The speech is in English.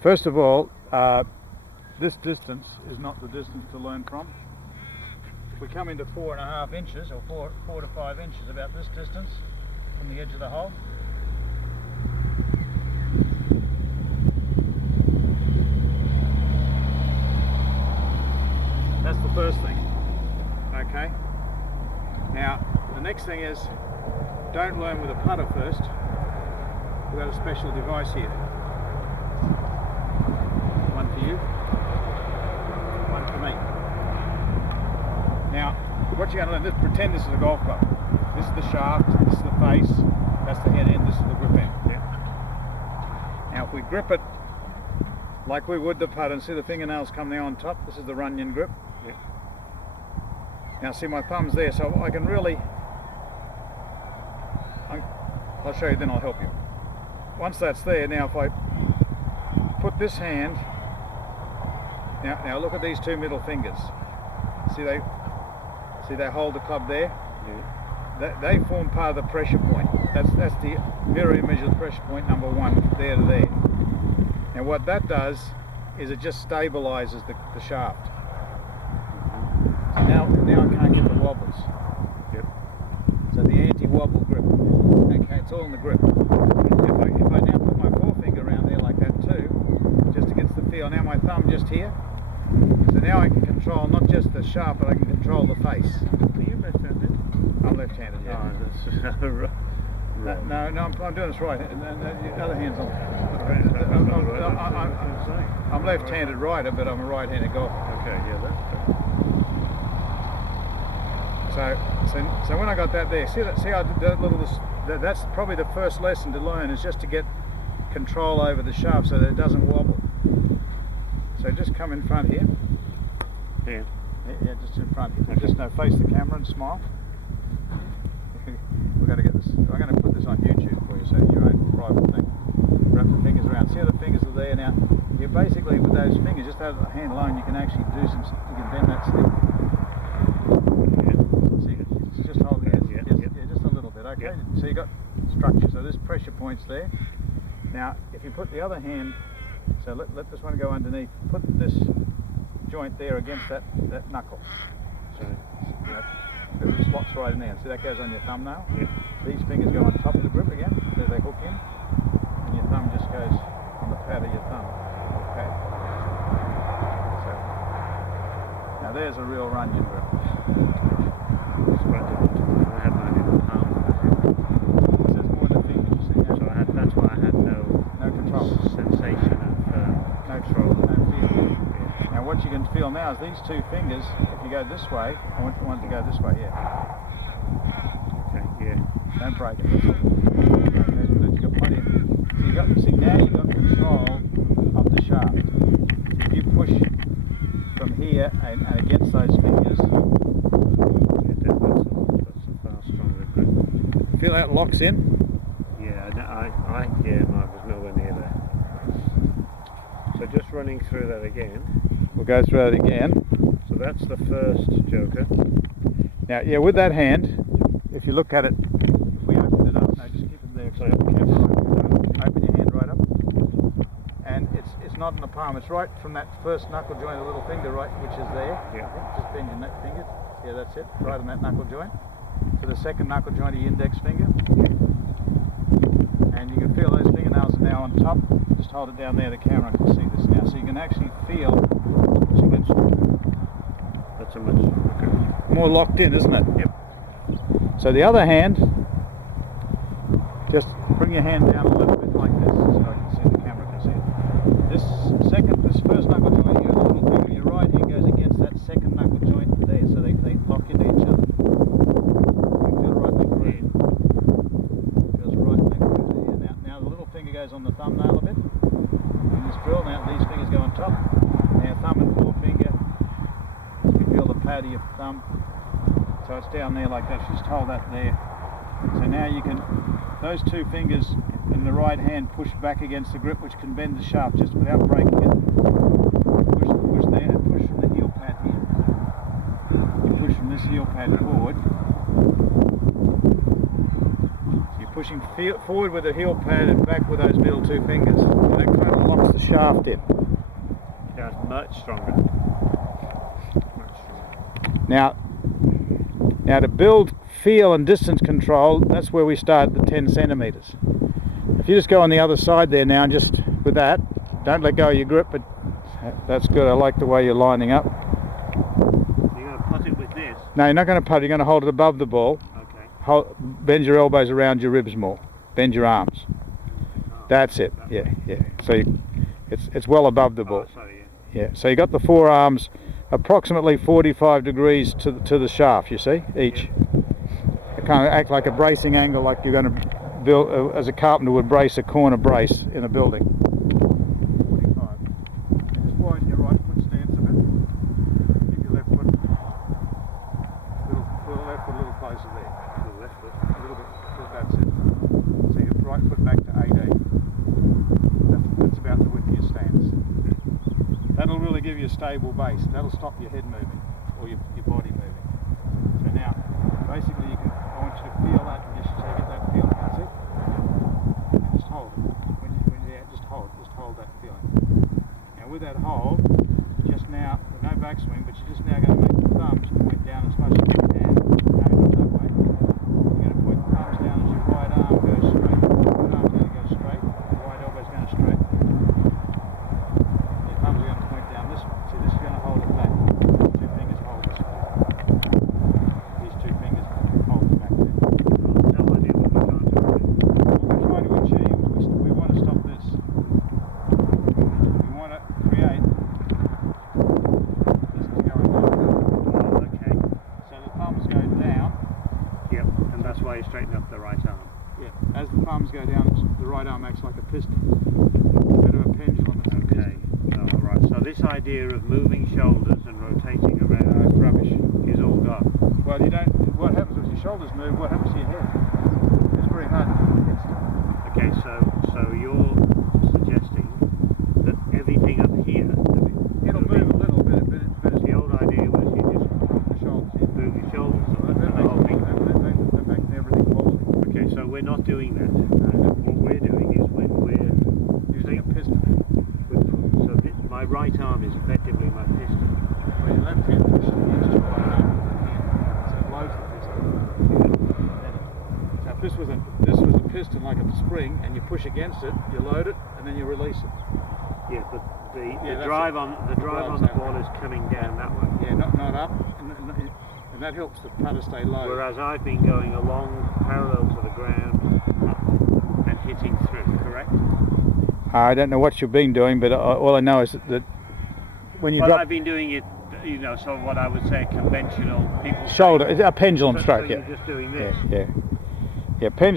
First of all, this distance is not the distance to learn from. If we come into 4.5 inches or 4 to 5 inches, about this distance from the edge of the hole, that's the first thing. Okay. Now the next thing is, don't learn with a putter first. We've got a special device here. One for you, one for me. Now, what you're going to learn, pretend this is a golf club. This is the shaft, this is the face, that's the head end, this is the grip end. Yeah. Now if we grip it like we would the putter, and see the fingernails come there on top, this is the Runyan grip. Yeah. Now see, my thumb's there, so I can really, I'll show you, then I'll help you. Once that's there, now if I put this hand, now look at these two middle fingers. See they hold the club there? Yeah. They form part of the pressure point. That's the mirror image of the pressure point number one, there to there. And what that does is it just stabilizes the shaft. So now I can't get the wobbles. Yep. So the anti-wobble grip. Okay, it's all in the grip. If I now put my forefinger around there like that too, just to get the feel. Now my thumb just here. So now I can control not just the shaft, but I can control the face. Are you left-handed? I'm left-handed, yeah. Oh, that's right. No, I'm doing this right. And the other hand's on. I'm left-handed rider, but I'm a right-handed golfer. Okay, yeah, that's good. So when I got that there, see how that little, that's probably the first lesson to learn, is just to get control over the shaft so that it doesn't wobble. So just come in front here. Yeah. Yeah, just in front here. Okay. Just face the camera and smile. We're going to get this. I'm going to put this on YouTube for you, so your own private thing. Wrap the fingers around. See how the fingers are there now? You basically, with those fingers, just out of the hand alone, you can actually do some. You can bend that stick. Yeah. See, just hold it. Yeah, just a little bit. Okay. Yeah. So you got structure. So there's pressure points there. Now, if you put the other hand, so let this one go underneath. Put this joint there against that knuckle. Sorry. It slots right in there. See, that goes on your thumbnail? Yeah. These fingers go on top of the grip again, so they hook in, and your thumb just goes on the pad of your thumb. Okay. So, now there's a real Runyan grip. I had mine in the palm. So there's more than the fingers, you see. So that's why I had no control. Sensation of no control, no feel. Yeah. Now what you can feel now is these two fingers, if you go this way, I want it to go this way, yeah. Okay, yeah. Don't break it. So now you've got control of the shaft. If you push from here and against those fingers, that's a far stronger grip. Feel that locks in? Yeah, I was nowhere near there. So just running through that again. We'll go through that again. So that's the first joker. Now, yeah, with that hand, if you look at it, if we open it up, no, just keep it there. So open your hand right up, and it's not in the palm. It's right from that first knuckle joint, the little finger, right, which is there. Yeah. Just bend your finger. Yeah, that's it. Right on that knuckle joint. To the second knuckle joint of your index finger, and you can feel those fingernails are now on top. Just hold it down there. The camera can see this now, so you can actually feel. That's a much more locked in, isn't it? Yep. So the other hand, just bring your hand down a little bit like this, so I can see the camera can see it. This first knuckle joint here, the little finger, your right hand goes against that second knuckle joint there, so they lock into each other. You feel right in the groove. Feels right in that groove there. Now the little finger goes on the thumbnail a bit. In this drill, now these fingers go on top. Now thumb and forefinger. You feel the pad of your thumb. So it's down there like that. Just hold that there. So now you can, those two fingers in the right hand push back against the grip, which can bend the shaft just without breaking it. Push there and push from the heel pad here. You push from this heel pad forward. So you're pushing forward with the heel pad and back with those middle two fingers. That kind of locks the shaft in. That's much stronger. Much stronger. Now to build feel and distance control, that's where we start the 10 centimetres. If you just go on the other side there now and just with that, don't let go of your grip, but that's good. I like the way you're lining up. You're going to putt it with this? No, you're not going to putt, you're going to hold it above the ball. Okay. Bend your elbows around your ribs more. Bend your arms. That's it. Yeah. So it's well above the ball. Oh, sorry, yeah. So you got the forearms approximately 45 degrees to the shaft. You see each. It kind of act like a bracing angle, like you're going to build as a carpenter would brace a corner brace in a building. 45. And just widen your right foot stance a bit. Keep your left foot a little closer there. The left foot. A little bit. That's it. So your right foot back to 18. That's about the width of your stance. That'll really give you a stable base. That'll stop your head moving or your body moving. So now, basically, I want you to feel that condition. So you get that feeling. That's it. Just hold it. When you're out, just hold that feeling. Now with that hold, just now, with no backswing, but you're just now going to make the thumbs point down as much as you can. No, not that way. You're going to point the thumbs down as your right arm goes straight. Right arm's going to go straight. Your right elbow's going straight. Your thumbs are going to point down this way. See, this is going to hold it back. Two fingers hold this way. These two fingers hold it back there. No idea what we're trying to do. What we're trying to achieve is we want to stop this. We want to create this is going like that. Oh, okay. So the thumbs go down. Yep, and that's why you straighten up the right arm. Yeah. As the thumbs go down, the right arm acts like a piston. A bit of a pendulum. It's a Okay. piston. Oh, right. So this idea of moving shoulders and rotating around It's rubbish. is all gone. Well, you don't. What happens if your shoulders move? What happens to your head? It's very hard to fix. Okay, so you're suggesting that everything up here, It'll move a little bit, but it's the old idea was you just the shoulders. Yeah. move your shoulders That and the makes, whole thing. that makes everything wobbly. Okay, so we're not doing that. What we're doing is we're Using a piston. so my right arm is effectively my piston. Well, your left hand pushes against your right arm here, so it loads the piston. So if this was a piston like a spring, and you push against it, you load it, and then you release it. Yeah, but the that's drive it. on the drive on the ball is coming down that way. Yeah, not up, and that helps the putter stay low. Whereas I've been going along parallel to the ground and hitting through, correct? I don't know what you've been doing, but all I know is that when you Well, drop I've been doing it, so what I would say conventional people shoulder, a pendulum stroke, so yeah. you're just doing this. Yeah, pendulum.